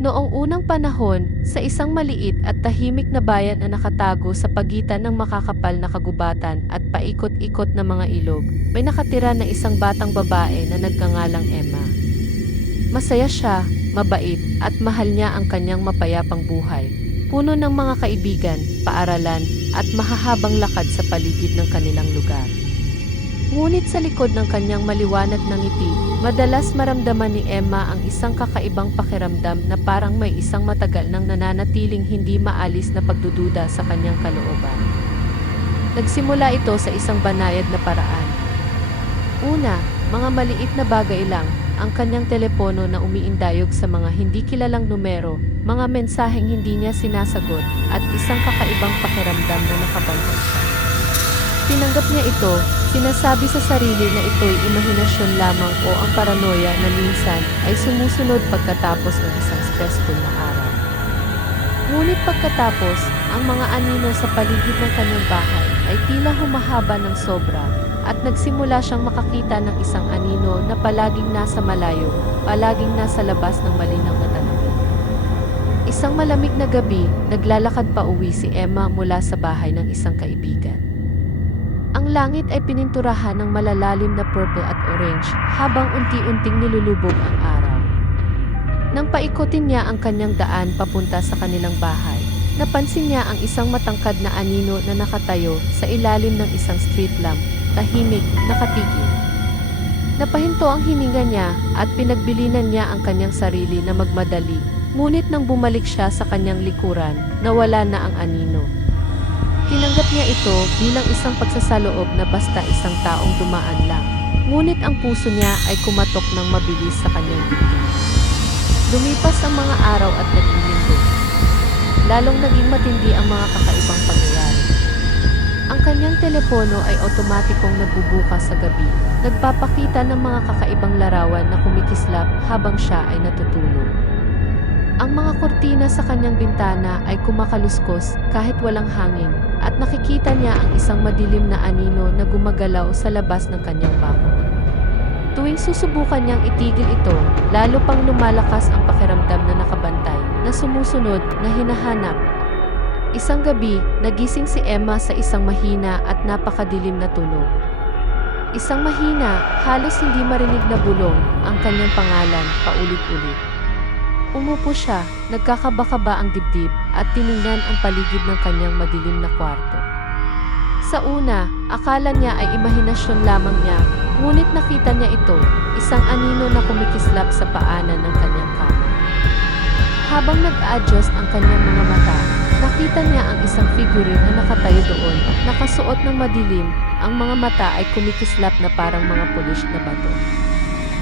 Noong unang panahon, sa isang maliit at tahimik na bayan na nakatago sa pagitan ng makakapal na kagubatan at paikot-ikot na mga ilog, may nakatira na isang batang babae na nagngangalang Emma. Masaya siya, mabait, at mahal niya ang kanyang mapayapang buhay. Puno ng mga kaibigan, paaralan, at mahahabang lakad sa paligid ng kanilang lugar. Ngunit sa likod ng kanyang maliwanag na ngiti, madalas maramdaman ni Emma ang isang kakaibang pakiramdam na parang may isang matagal nang nananatiling hindi maalis na pagdududa sa kanyang kalooban. Nagsimula ito sa isang banayad na paraan. Una, mga maliit na bagay lang, ang kanyang telepono na umiindayog sa mga hindi kilalang numero, mga mensaheng hindi niya sinasagot, at isang kakaibang pakiramdam na nakabantay siya. Tinanggap niya ito, sinasabi sa sarili na ito'y imahinasyon lamang o ang paranoia na minsan ay sumusunod pagkatapos ng isang stressful na araw. Ngunit pagkatapos, ang mga anino sa paligid ng kanyang bahay ay tila humahaba ng sobra at nagsimula siyang makakita ng isang anino na palaging nasa malayo, palaging nasa labas ng malinaw na tanawin. Isang malamig na gabi, naglalakad pa uwi si Emma mula sa bahay ng isang kaibigan. Ang langit ay pininturahan ng malalalim na purple at orange habang unti-unting nilulubog ang araw. Nang paikutin niya ang kanyang daan papunta sa kanilang bahay, napansin niya ang isang matangkad na anino na nakatayo sa ilalim ng isang street lamp, tahimik, nakatigil. Napahinto ang hininga niya at pinagbilinan niya ang kanyang sarili na magmadali, ngunit nang bumalik siya sa kanyang likuran, nawala na ang anino. Tinanggap niya ito bilang isang pagsasaloob na basta isang taong dumaan lang, ngunit ang puso niya ay kumatok ng mabilis sa kanyang dibdib. Lumipas ang mga araw at naging linggo. Lalong naging matindi ang mga kakaibang pangyayari. Ang kanyang telepono ay otomatikong nagbubukas sa gabi, nagpapakita ng mga kakaibang larawan na kumikislap habang siya ay natutulog. Ang mga kortina sa kanyang bintana ay kumakaluskos kahit walang hangin at nakikita niya ang isang madilim na anino na gumagalaw sa labas ng kanyang bako. Tuwing susubukan niyang itigil ito, lalo pang lumalakas ang pakiramdam na nakabantay, na sumusunod, na hinahanap. Isang gabi, nagising si Emma sa isang mahina at napakadilim na tunog. Isang mahina, halos hindi marinig na bulong, ang kanyang pangalan, paulit-ulit. Umupo siya, nagkakaba-kaba ang dibdib, at tiningnan ang paligid ng kanyang madilim na kwarto. Sa una, akala niya ay imahinasyon lamang niya, ngunit nakita niya ito, isang anino na kumikislap sa paanan ng kanyang kama. Habang nag-a-adjust ang kanyang mga mata, nakita niya ang isang figurine na nakatayo doon, nakasuot ng madilim, ang mga mata ay kumikislap na parang mga pulish na bato.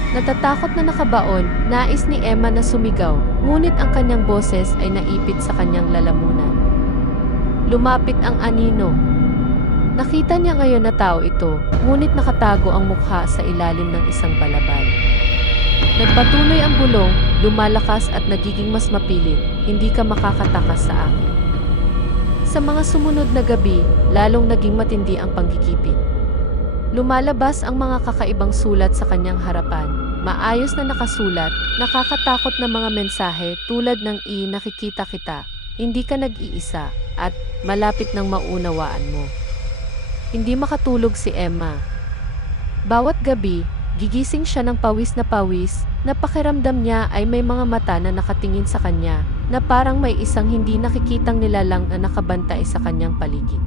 Natatakot na nakabaon, nais ni Emma na sumigaw, ngunit ang kanyang boses ay naipit sa kanyang lalamunan. Lumapit ang anino. Nakita niya ngayon na tao ito, ngunit nakatago ang mukha sa ilalim ng isang balabal. Nagpatuloy ang bulong, lumalakas at nagiging mas mapilit, hindi ka makakatakas sa akin. Sa mga sumunod na gabi, lalong naging matindi ang panggigipit. Lumalabas ang mga kakaibang sulat sa kanyang harapan, maayos na nakasulat, nakakatakot na mga mensahe tulad ng nakikita kita, hindi ka nag-iisa, at malapit nang maunawaan mo. Hindi makatulog si Emma. Bawat gabi, gigising siya ng pawis na pakiramdam niya ay may mga mata na nakatingin sa kanya, na parang may isang hindi nakikitang nilalang na nakabantay sa kanyang paligid.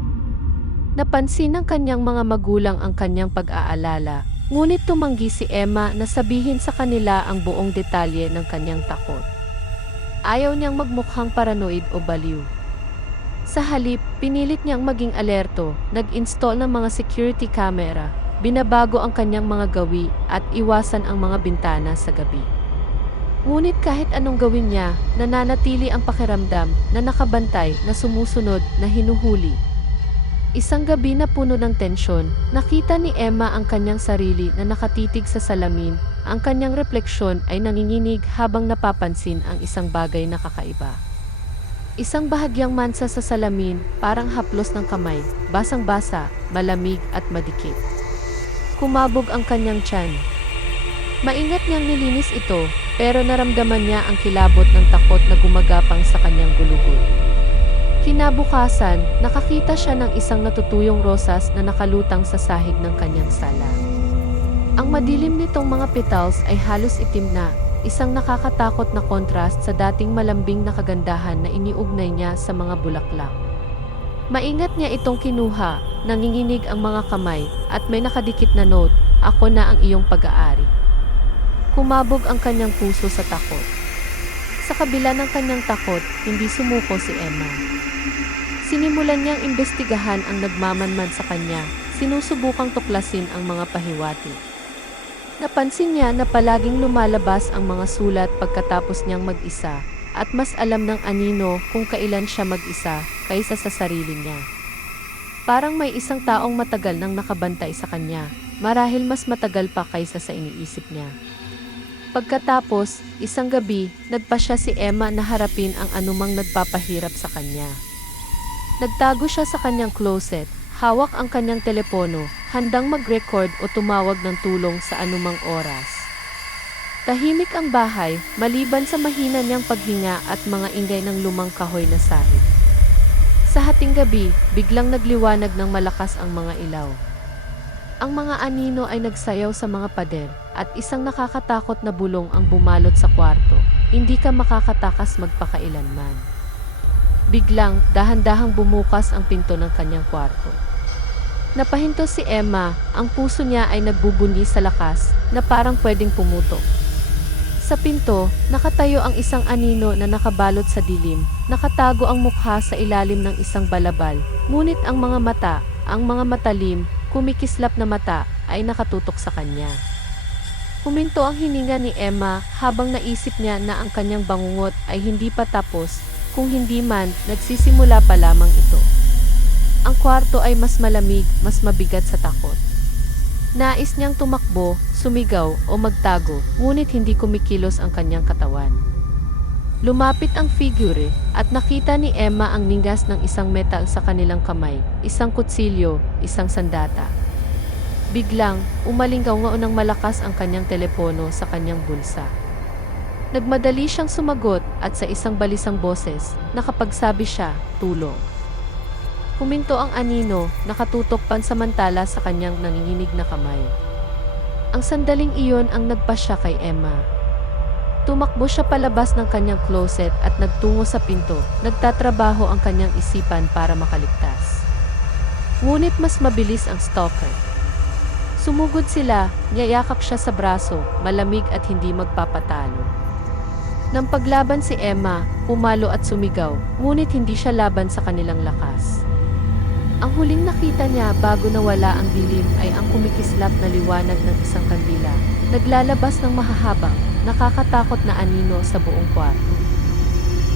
Napansin ng kanyang mga magulang ang kanyang pag-aalala, ngunit tumanggi si Emma na sabihin sa kanila ang buong detalye ng kanyang takot. Ayaw niyang magmukhang paranoid o baliw. Sa halip, pinilit niyang maging alerto, nag-install ng mga security camera, binabago ang kanyang mga gawi at iwasan ang mga bintana sa gabi. Ngunit kahit anong gawin niya, nananatili ang pakiramdam na nakabantay, na sumusunod, na hinuhuli. Isang gabi na puno ng tensyon, nakita ni Emma ang kanyang sarili na nakatitig sa salamin, ang kanyang refleksyon ay nanginginig habang napapansin ang isang bagay na kakaiba. Isang bahagyang mansa sa salamin, parang haplos ng kamay, basang-basa, malamig at madikit. Kumabog ang kanyang tiyan. Maingat niyang nilinis ito, pero naramdaman niya ang kilabot ng takot na gumagapang sa kanyang gulugod. Kinabukasan, nakakita siya ng isang natutuyong rosas na nakalutang sa sahig ng kanyang sala. Ang madilim nitong mga petals ay halos itim na, isang nakakatakot na kontrast sa dating malambing na kagandahan na iniugnay niya sa mga bulaklak. Maingat niya itong kinuha, nanginginig ang mga kamay, at may nakadikit na note, "Ako na ang iyong pag-aari." Kumabog ang kanyang puso sa takot. Sa kabila ng kanyang takot, hindi sumuko si Emma. Sinimulan niyang imbestigahan ang nagmamanman sa kanya, sinusubukang tuklasin ang mga pahiwatig. Napansin niya na palaging lumalabas ang mga sulat pagkatapos niyang mag-isa, at mas alam ng anino kung kailan siya mag-isa kaysa sa sarili niya. Parang may isang taong matagal nang nakabantay sa kanya, marahil mas matagal pa kaysa sa iniisip niya. Pagkatapos, isang gabi, nagpasya si Emma na harapin ang anumang nagpapahirap sa kanya. Nagtago siya sa kanyang closet, hawak ang kanyang telepono, handang mag-record o tumawag ng tulong sa anumang oras. Tahimik ang bahay, maliban sa mahina niyang paghinga at mga ingay ng lumang kahoy na sahig. Sa hating gabi, biglang nagliwanag ng malakas ang mga ilaw. Ang mga anino ay nagsayaw sa mga pader, at isang nakakatakot na bulong ang bumalot sa kwarto. Hindi ka makakatakas magpakailanman. Biglang, dahan-dahang bumukas ang pinto ng kanyang kwarto. Napahinto si Emma, ang puso niya ay nagbubunyi sa lakas, na parang pwedeng pumutok. Sa pinto, nakatayo ang isang anino na nakabalot sa dilim, nakatago ang mukha sa ilalim ng isang balabal, ngunit ang mga matalim, kumikislap na mata, ay nakatutok sa kanya. Huminto ang hininga ni Emma habang naisip niya na ang kanyang bangungot ay hindi pa tapos, kung hindi man, nagsisimula pa lamang ito. Ang kwarto ay mas malamig, mas mabigat sa takot. Nais niyang tumakbo, sumigaw o magtago, ngunit hindi kumikilos ang kanyang katawan. Lumapit ang figure at nakita ni Emma ang ningas ng isang metal sa kanilang kamay, isang kutsilyo, isang sandata. Biglang, umalingaw ng malakas ang kanyang telepono sa kanyang bulsa. Nagmadali siyang sumagot at sa isang balisang boses, nakapagsabi siya, "Tulong." Huminto ang anino, nakatutok pansamantala sa kanyang nanginginig na kamay. Ang sandaling iyon ang nagpasya kay Emma. Tumakbo siya palabas ng kanyang closet at nagtungo sa pinto, nagtatrabaho ang kanyang isipan para makaligtas. Ngunit mas mabilis ang stalker. Sumugod sila, niyayakap siya sa braso, malamig at hindi magpapatalo. Nang paglaban si Emma, pumalo at sumigaw, ngunit hindi siya laban sa kanilang lakas. Ang huling nakita niya bago nawala ang dilim ay ang kumikislap na liwanag ng isang kandila, naglalabas ng mahahabang, nakakatakot na anino sa buong kwarto.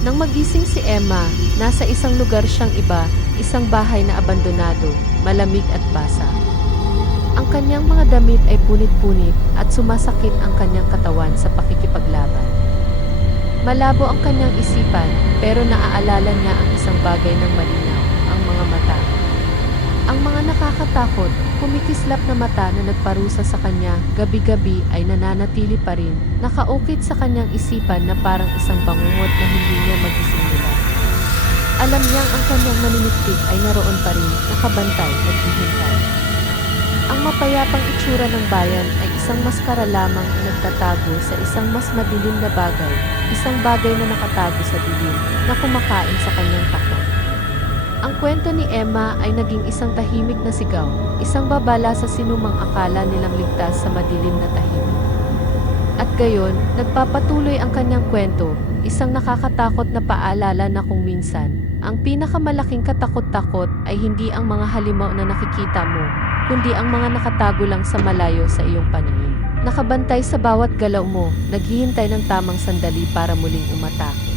Nang magising si Emma, nasa isang lugar siyang iba, isang bahay na abandonado, malamig at basa. Ang kanyang mga damit ay punit-punit at sumasakit ang kanyang katawan sa pakikipaglaban. Malabo ang kanyang isipan, pero naaalala niya ang isang bagay ng malinaw, ang mga mata. Ang mga nakakatakot, kumikislap na mata na nagparusa sa kanya gabi-gabi ay nananatili pa rin, nakaukit sa kanyang isipan na parang isang bangungot na hindi niya magising nila. Alam niyang ang kanyang maniniktik ay naroon pa rin, nakabantay, naghihintay. Ang mapayapang itsura ng bayan ay isang maskara lamang na nagtatago sa isang mas madilim na bagay, isang bagay na nakatago sa dilim, na kumakain sa kanyang takot. Ang kwento ni Emma ay naging isang tahimik na sigaw, isang babala sa sinumang akala nilang ligtas sa madilim na tahimik. At gayon, nagpapatuloy ang kanyang kwento, isang nakakatakot na paalala na kung minsan, ang pinakamalaking katakot-takot ay hindi ang mga halimaw na nakikita mo, kundi ang mga nakatago lang sa malayo sa iyong paningin. Nakabantay sa bawat galaw mo, naghihintay ng tamang sandali para muling umatake.